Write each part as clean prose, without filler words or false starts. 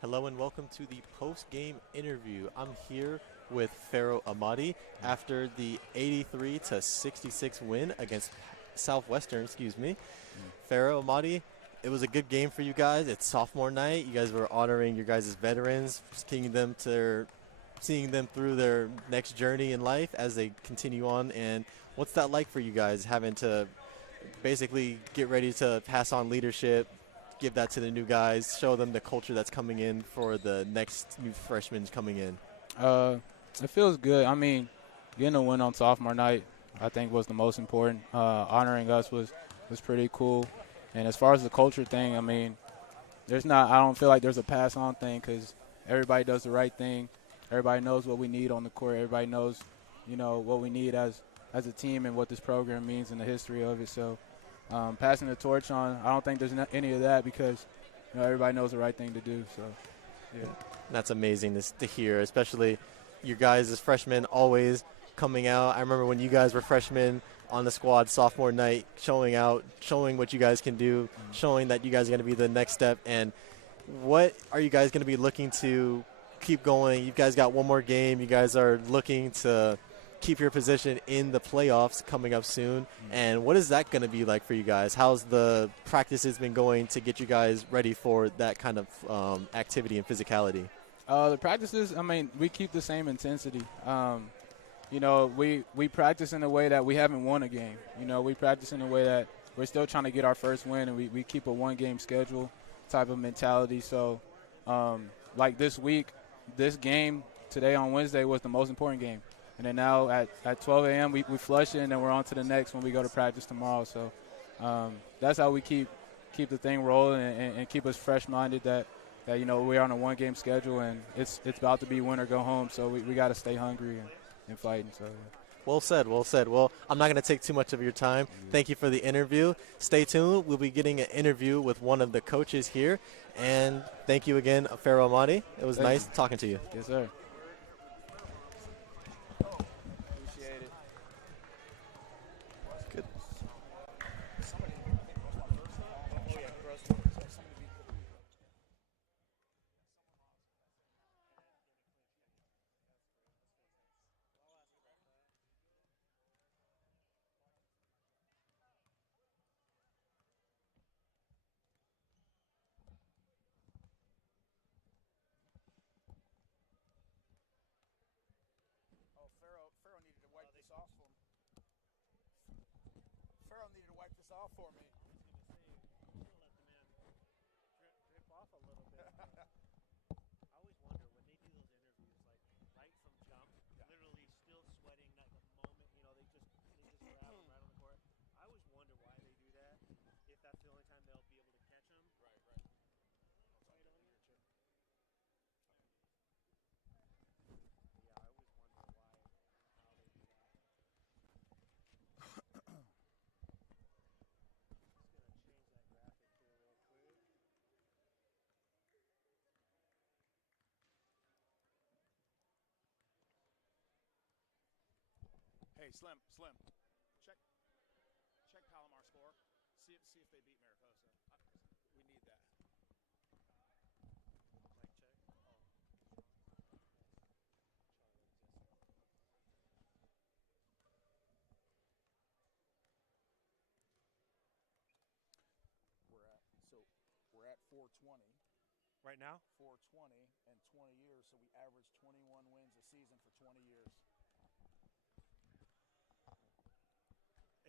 Hello and welcome to the post-game interview. I'm here with Pharaoh Amadi after the 83 to 66 win against Southwestern, excuse me. Pharaoh Amadi, it was a good game for you guys. It's sophomore night. You guys were honoring your guys' veterans, seeing them through their next journey in life as they continue on. And what's that like for you guys, having to basically get ready to pass on leadership, give that to the new guys, show them the culture that's coming in for the next new freshmen coming in? Uh, it feels good. I mean, getting a win on sophomore night, I think, was the most important. Honoring us was pretty cool. And as far as the culture thing, I mean, I don't feel like there's a pass on thing because everybody does the right thing. Everybody knows what we need on the court. Everybody knows, what we need as a team and what this program means and the history of it. So passing the torch on, I don't think there's any of that because, everybody knows the right thing to do. So, yeah. That's amazing to hear, especially you guys as freshmen always coming out. I remember when you guys were freshmen on the squad sophomore night, showing out, showing what you guys can do, showing that you guys are going to be the next step. And what are you guys going to be looking to keep going? You guys got one more game. You guys are looking to keep your position in the playoffs coming up soon. And what is that going to be like for you guys? How's the practices been going to get you guys ready for that kind of activity and physicality? The practices, I mean, we keep the same intensity. We practice in a way that we haven't won a game. We practice in a way that we're still trying to get our first win, and we keep a one-game schedule type of mentality. So, like this week, this game today on Wednesday was the most important game. And then now at 12 a.m. we flush it, and then we're on to the next when we go to practice tomorrow. So that's how we keep the thing rolling and keep us fresh-minded that we're on a one-game schedule, and it's about to be win or go home. So we got to stay hungry and fighting. So. Yeah. Well said, well said. Well, I'm not going to take too much of your time. Thank you for the interview. Stay tuned. We'll be getting an interview with one of the coaches here. And thank you again, Pharaoh Amadi. It was nice talking to you. Yes, sir. Appreciate it. Good. Oh, Pharaoh needed to wipe this off for me. Pharaoh needed to wipe this off for me. Hey, Slim. Check Palomar score. See if they beat Maricosa. We need that. We're at 420. Right now? 420 in 20 years, so we averaged 21 wins a season for 20 years.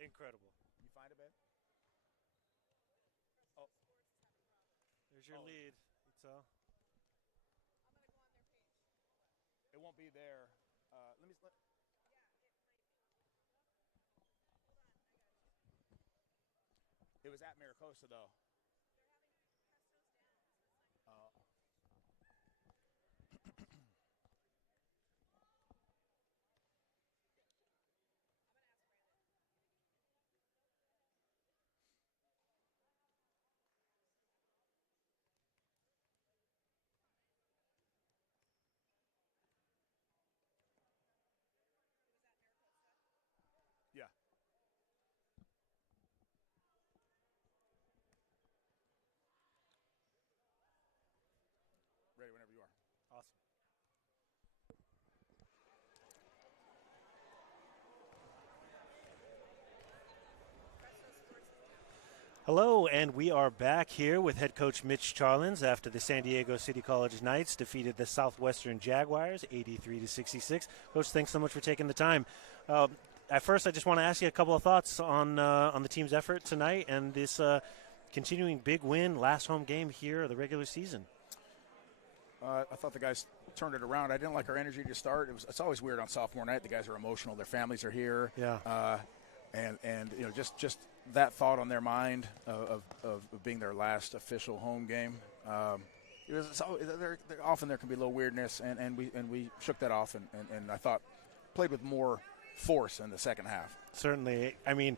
Incredible. You find it, babe? Oh, There's your lead, Itzel. it won't be there. Let me. It was at Maricosa, though. Yeah. Hello, and we are back here with head coach Mitch Charlens after the San Diego City College Knights defeated the Southwestern Jaguars 83-66. Coach, thanks so much for taking the time. At first, I just want to ask you a couple of thoughts on the team's effort tonight and this continuing big win, last home game here of the regular season. I thought the guys turned it around. I didn't like our energy to start. It's always weird on sophomore night. The guys are emotional. Their families are here. Yeah. And just that thought on their mind of being their last official home game. Often there can be a little weirdness, and we shook that off, and I thought played with more force in the second half. Certainly. I mean,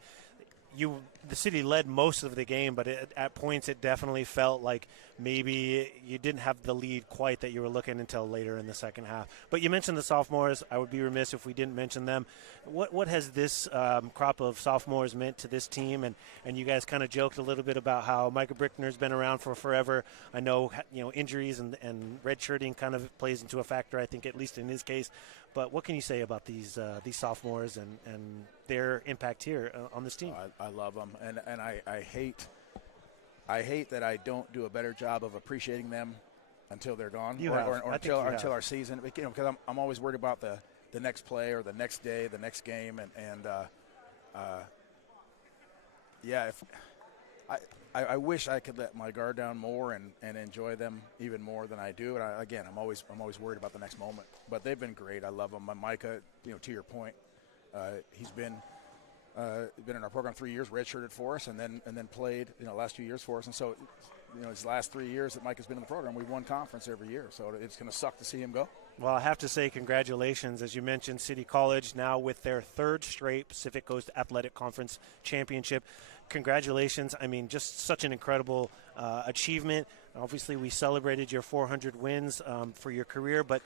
the city led most of the game, but at points it definitely felt like maybe you didn't have the lead quite that you were looking until later in the second half. But you mentioned the sophomores. I would be remiss if we didn't mention them. What has this crop of sophomores meant to this team? And you guys kind of joked a little bit about how Micah Brickner's been around for forever. I know injuries and redshirting kind of plays into a factor, I think, at least in his case. But what can you say about these sophomores and their impact here on this team? I love them, and I hate that I don't do a better job of appreciating them until they're gone, or until our season. Because I'm always worried about the next play or the next day, the next game, I wish I could let my guard down more and enjoy them even more than I do. And I'm always worried about the next moment. But they've been great. I love them. Micah, to your point, he's been in our program 3 years, redshirted for us, and then played last 2 years for us. And so, his last 3 years that Micah's been in the program, we've won conference every year. So it's going to suck to see him go. Well, I have to say congratulations. As you mentioned, City College now with their third straight Pacific Coast Athletic Conference championship. Congratulations. I mean, just such an incredible achievement. Obviously, we celebrated your 400 wins for your career, but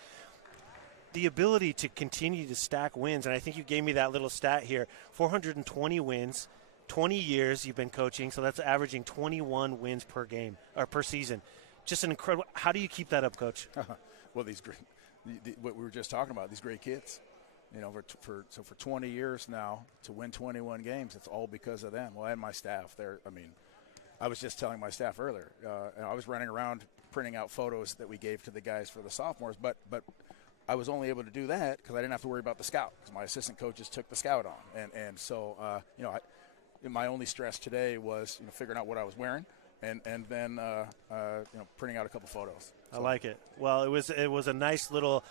the ability to continue to stack wins, and I think you gave me that little stat here, 420 wins, 20 years you've been coaching, so that's averaging 21 wins per game or per season. Just an incredible – how do you keep that up, Coach? Well, what we were just talking about, these great kids. For 20 years now to win 21 games, it's all because of them. Well, and my staff. I was just telling my staff earlier. I was running around printing out photos that we gave to the guys for the sophomores, but I was only able to do that because I didn't have to worry about the scout because my assistant coaches took the scout on, and so my only stress today was figuring out what I was wearing. And then printing out a couple photos. I like it. Well, it was a nice little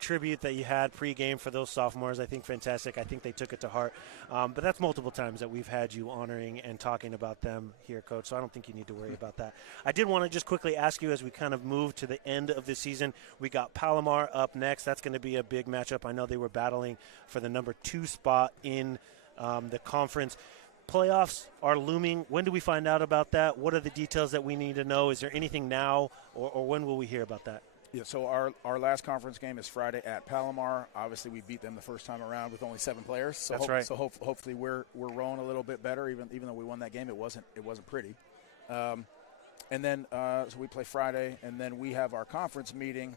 tribute that you had pregame for those sophomores. I think fantastic. I think they took it to heart. But that's multiple times that we've had you honoring and talking about them here, Coach. So I don't think you need to worry about that. I did want to just quickly ask you as we kind of move to the end of the season. We got Palomar up next. That's going to be a big matchup. I know they were battling for the number 2 spot in the conference. Playoffs are looming. When do we find out about that? What are the details that we need to know? Is there anything now, or when will we hear about that? Yeah, so our last conference game is Friday at Palomar. Obviously, we beat them the first time around with only 7 players. So That's right. So hopefully we're rolling a little bit better. Even though we won that game, it wasn't pretty. And then so we play Friday, and then we have our conference meeting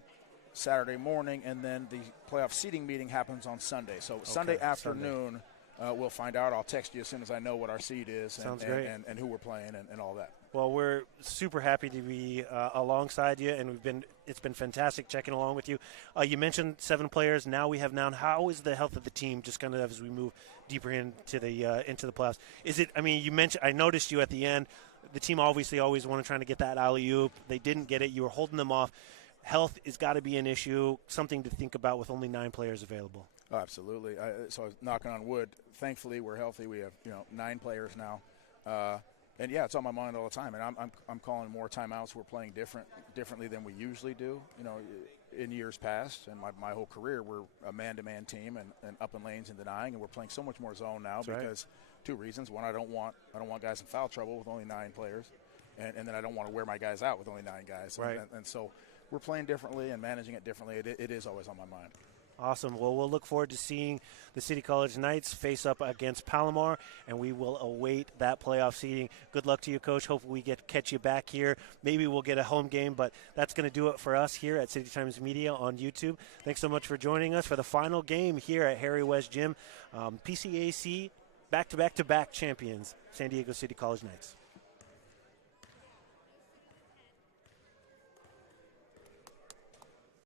Saturday morning, and then the playoff seeding meeting happens on Sunday. So Sunday afternoon. We'll find out. I'll text you as soon as I know what our seed is and who we're playing and all that. Well, we're super happy to be alongside you, and it's been fantastic checking along with you. You mentioned 7 players. Now we have 9. How is the health of the team just kind of as we move deeper into the playoffs? Is it? I mean, you mentioned. I noticed you at the end. The team obviously always trying to get that alley-oop. They didn't get it. You were holding them off. Health has got to be an issue, something to think about with only 9 players available. Oh, absolutely. So I was knocking on wood. Thankfully, we're healthy. We have 9 players now, and yeah, it's on my mind all the time. And I'm calling more timeouts. We're playing differently than we usually do. In years past, and my whole career, we're a man-to-man team and up in lanes and denying, and we're playing so much more zone now. That's because 2 reasons. One, I don't want guys in foul trouble with only 9 players, and then I don't want to wear my guys out with only 9 guys. Right. And so we're playing differently and managing it differently. It is always on my mind. Awesome. Well, we'll look forward to seeing the City College Knights face up against Palomar, and we will await that playoff seeding. Good luck to you, Coach. Hopefully we catch you back here. Maybe we'll get a home game, but that's going to do it for us here at City Times Media on YouTube. Thanks so much for joining us for the final game here at Harry West Gym. PCAC back-to-back champions, San Diego City College Knights.